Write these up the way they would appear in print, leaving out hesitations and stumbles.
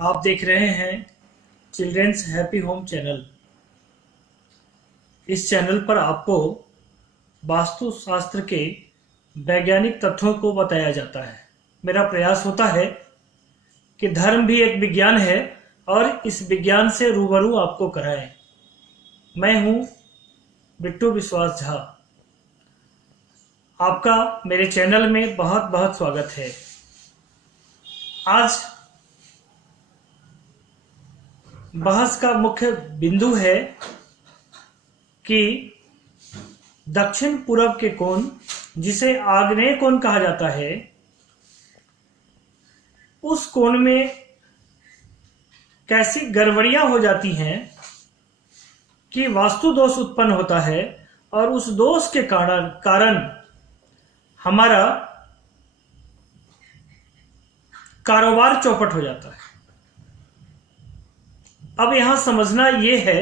आप देख रहे हैं चिल्ड्रेंस हैप्पी होम चैनल। इस चैनल पर आपको वास्तुशास्त्र के वैज्ञानिक तथ्यों को बताया जाता है। मेरा प्रयास होता है कि धर्म भी एक विज्ञान है और इस विज्ञान से रूबरू आपको कराएं। मैं हूं बिट्टू विश्वास झा। आपका मेरे चैनल में बहुत बहुत स्वागत है। आज बहस का मुख्य बिंदु है कि दक्षिण पूर्व के कोण, जिसे आग्नेय कोण कहा जाता है, उस कोण में कैसी गड़बड़ियां हो जाती हैं कि वास्तु दोष उत्पन्न होता है और उस दोष के कारण हमारा कारोबार चौपट हो जाता है। अब यहां समझना यह है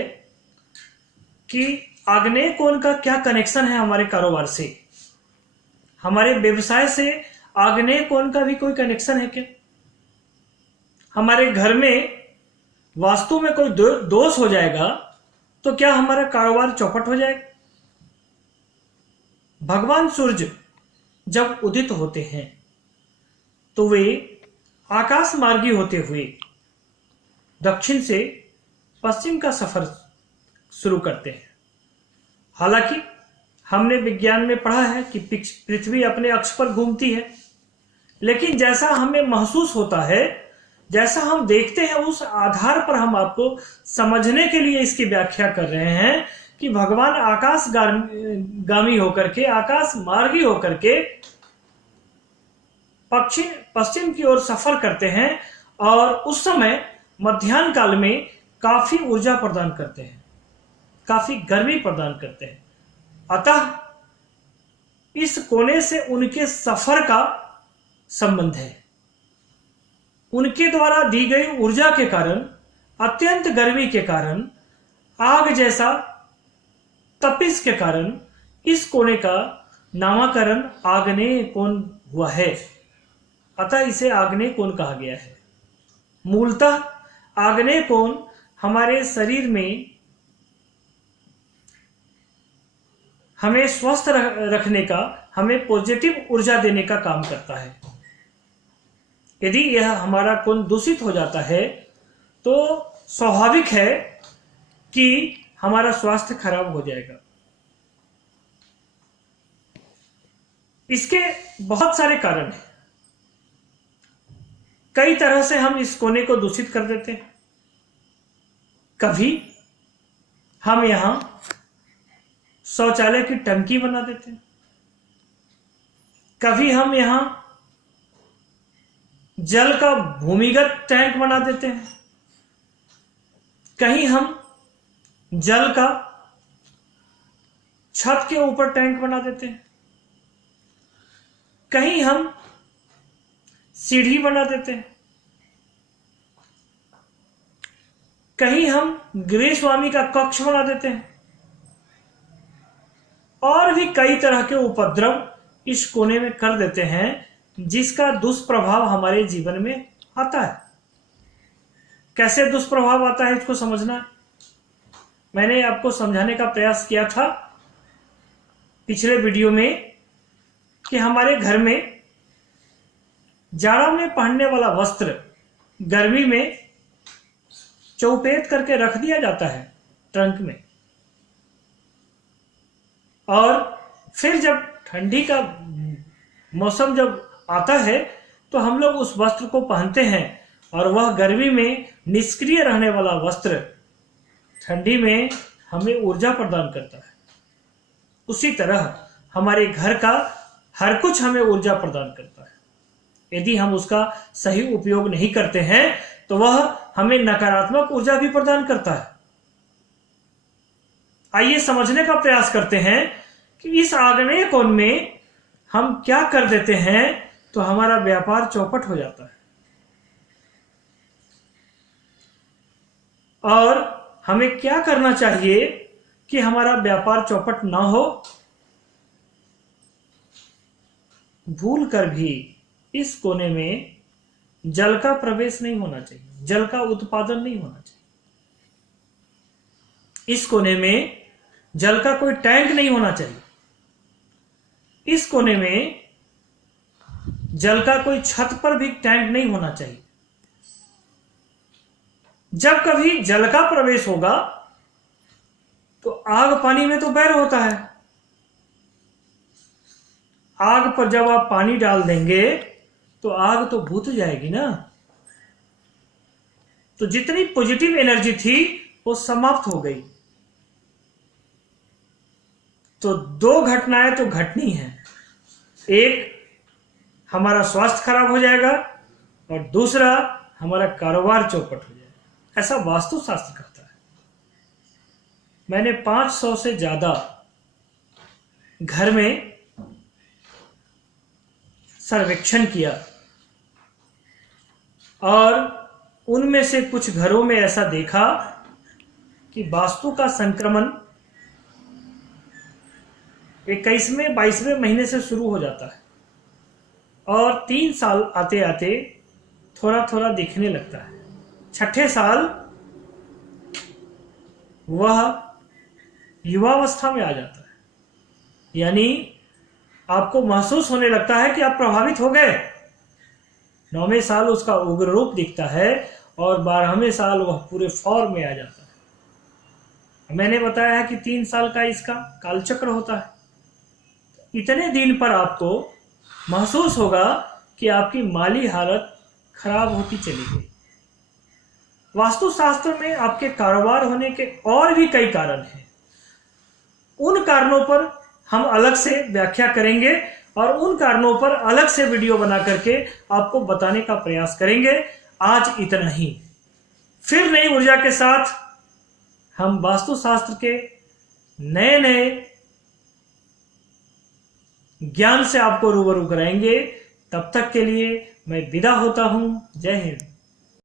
कि आग्नेय कोण का क्या कनेक्शन है हमारे कारोबार से, हमारे व्यवसाय से। आग्नेय कोण का भी कोई कनेक्शन है क्या? हमारे घर में वास्तु में कोई दोष हो जाएगा तो क्या हमारा कारोबार चौपट हो जाएगा? भगवान सूर्य जब उदित होते हैं तो वे आकाश मार्गी होते हुए दक्षिण से पश्चिम का सफर शुरू करते हैं। हालांकि हमने विज्ञान में पढ़ा है कि पृथ्वी अपने अक्ष पर घूमती है, लेकिन जैसा हमें महसूस होता है, जैसा हम देखते हैं, उस आधार पर हम आपको समझने के लिए इसकी व्याख्या कर रहे हैं कि भगवान आकाशगामी होकर के, आकाश मार्गी होकर के पश्चिम की ओर सफर करते हैं और उस समय मध्याह्न काल में काफी ऊर्जा प्रदान करते हैं, काफी गर्मी प्रदान करते हैं। अतः इस कोने से उनके सफर का संबंध है। उनके द्वारा दी गई ऊर्जा के कारण, अत्यंत गर्मी के कारण, आग जैसा तपिश के कारण इस कोने का नामकरण आग्नेय कोण हुआ है। अतः इसे आग्नेय कोण कहा गया है। मूलतः आग्नेय कोण हमारे शरीर में हमें स्वस्थ रखने का, हमें पॉजिटिव ऊर्जा देने का काम करता है। यदि यह हमारा कोण दूषित हो जाता है तो स्वाभाविक है कि हमारा स्वास्थ्य खराब हो जाएगा। इसके बहुत सारे कारण हैं। कई तरह से हम इस कोने को दूषित कर देते हैं। कभी हम यहां शौचालय की टंकी बना देते हैं, कभी हम यहां जल का भूमिगत टैंक बना देते हैं, कहीं हम जल का छत के ऊपर टैंक बना देते हैं, कहीं हम सीढ़ी बना देते हैं, कहीं हम गृह स्वामी का कक्ष बना देते हैं, और भी कई तरह के उपद्रव इस कोने में कर देते हैं, जिसका दुष्प्रभाव हमारे जीवन में आता है। कैसे दुष्प्रभाव आता है इसको समझना है। मैंने आपको समझाने का प्रयास किया था पिछले वीडियो में कि हमारे घर में जाड़ा में पहनने वाला वस्त्र गर्मी में चौपेट करके रख दिया जाता है ट्रंक में, और फिर जब ठंडी का मौसम जब आता है तो हम लोग उस वस्त्र को पहनते हैं और वह गर्मी में निष्क्रिय रहने वाला वस्त्र ठंडी में हमें ऊर्जा प्रदान करता है। उसी तरह हमारे घर का हर कुछ हमें ऊर्जा प्रदान करता है। यदि हम उसका सही उपयोग नहीं करते हैं तो वह हमें नकारात्मक ऊर्जा भी प्रदान करता है। आइए समझने का प्रयास करते हैं कि इस आग्नेय कोण में हम क्या कर देते हैं तो हमारा व्यापार चौपट हो जाता है, और हमें क्या करना चाहिए कि हमारा व्यापार चौपट ना हो। भूल कर भी इस कोने में जल का प्रवेश नहीं होना चाहिए, जल का उत्पादन नहीं होना चाहिए। इस कोने में जल का कोई टैंक नहीं होना चाहिए। इस कोने में जल का कोई छत पर भी टैंक नहीं होना चाहिए। जब कभी जल का प्रवेश होगा तो आग पानी में तो बैर होता है। आग पर जब आप पानी डाल देंगे तो आग तो बुझ जाएगी ना। तो जितनी पॉजिटिव एनर्जी थी वो समाप्त हो गई। तो दो घटनाएं तो घटनी है, एक हमारा स्वास्थ्य खराब हो जाएगा और दूसरा हमारा कारोबार चौपट हो जाएगा। ऐसा वास्तुशास्त्र कहता है। मैंने 500 से ज्यादा घर में सर्वेक्षण किया और उनमें से कुछ घरों में ऐसा देखा कि वास्तु का संक्रमण 21वें 22वें महीने से शुरू हो जाता है और 3 साल आते आते थोड़ा थोड़ा दिखने लगता है। 6ठे साल वह युवावस्था में आ जाता है, यानी आपको महसूस होने लगता है कि आप प्रभावित हो गए। 9वें साल उसका उग्र रूप दिखता है और 12वें साल वह पूरे फॉर्म में आ जाता है। मैंने बताया है कि 3 साल का इसका कालचक्र होता है। इतने दिन पर आपको महसूस होगा कि आपकी माली हालत खराब होती चली गई। वास्तुशास्त्र में आपके कारोबार होने के और भी कई कारण हैं। उन कारणों पर हम अलग से व्याख्या करेंगे और उन कारणों पर अलग से वीडियो बना करके आपको बताने का प्रयास करेंगे। आज इतना ही। फिर नई ऊर्जा के साथ हम वास्तुशास्त्र के नए नए ज्ञान से आपको रूबरू कराएंगे। तब तक के लिए मैं विदा होता हूं। जय हिंद।